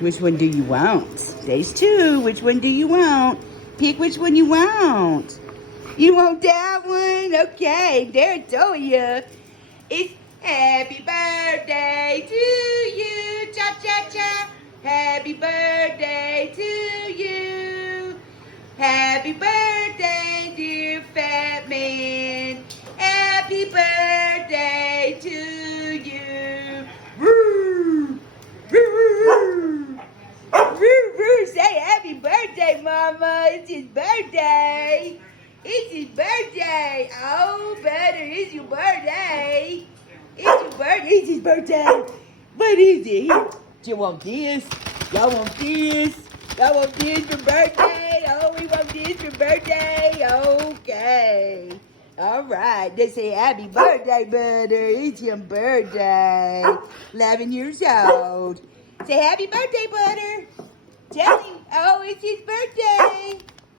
Which one do you want? There's two. Which one do you want? Pick which one you want. You want that one? Okay, there I told you. It's happy birthday to you. Cha cha cha. Happy birthday to you. Happy birthday, dear fat man. Happy birthday to you. Woo! Woo! Woo, woo, say happy birthday, Mama. It's his birthday. It's his birthday. Oh, better. It's your birthday. It's your birthday. It's his birthday. What is it? Here. Do you want this? Y'all want this? Y'all want this for birthday? Oh, we want this for birthday? Okay. All right. They say happy birthday, Butter. It's your birthday. 11 years old. Say happy birthday, Butter. Tell him, oh, it's his birthday.